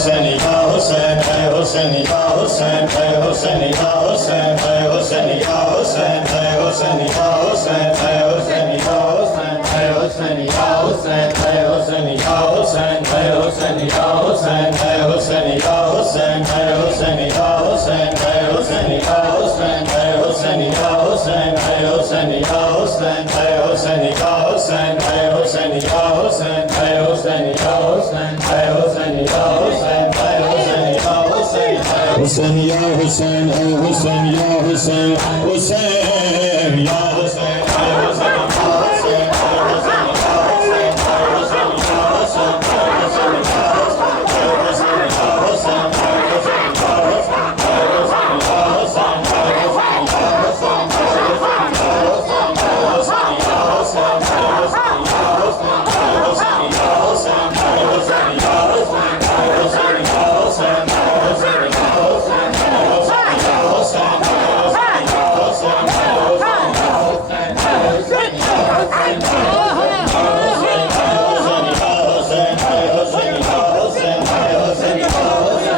Hussein, Ya Hussein, Hey Hussein, Ya Hussein, Hey Hussein, Ya Hussein, Hey Hussein, Ya Hussein, Hey Hussein, Ya Hussein, Hey Hussein, Ya Hussein, Hey Hussein, Ya Hussein, Hey Hussein, Ya Hussein, Hey Hussein, Ya Hussein, Hey Hussein, Ya Hussein, Hey Hussein, Ya Hussein, Hey Hussein, Ya Hussein, Hey Hussein, Ya Hussein, Hey Hussein, Ya Hussein, Hey Hussein, Ya Hussein, Hey Hussein, Ya Hussein, Hey Hussein, Ya Hussein, Hey Hussein, Ya Hussein, Hey Hussein, Ya Hussein, Hussein, Ya Hussein, Hey Hussein, Ya Hussein, Hussein, Ya Hussein, Hey Hussein, Ya Hussein, Hey Hussein, Ya Hussein, Hey Hussein, Ya Hussein, Hey Hussein, Ya Hussein, Hey Hussein, Ya Hussein, Hey Hussein, Ya Hussein, Hey Hussein, Ya Hussein, Hey Hussein, Ya Hussein, Hey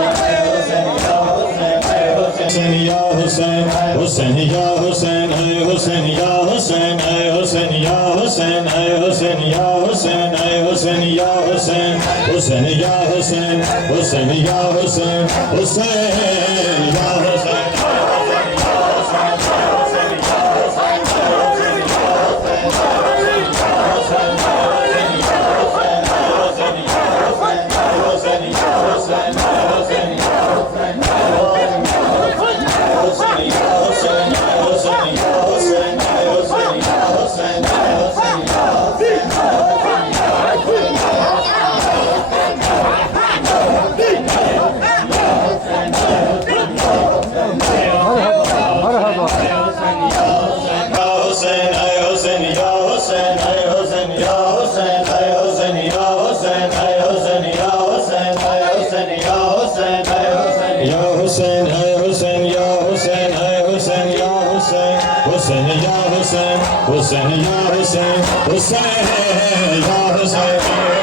Hussein, Ya Hussein, Hey Hussein, Ya Hussein, Hey Hussein, Ya Hussein, Hey Hussein, Ya Hussein, Hey Hussein, Ya Hussein, Hey Hussein, Ya Hussein, Hey Hussein, Ya Hussein, Hussein, Ya Hussein, Hey Hussein, Ya Hussein, Hey Hussein, Ya Hussein, Hey Hussein, Ya Hussein, Hey Hussein, Ya Hussein, Hussein, Ya Hussein, Hussein, Ya Hussein, Hussein, Ya Hussein. Hussein, Hey Hussein, Ya Hussein, Hey Hussein, Ya Hussein, Hussein, Ya Hussein, Hussein, Ya Hussein, Hussein, Ya Hussein.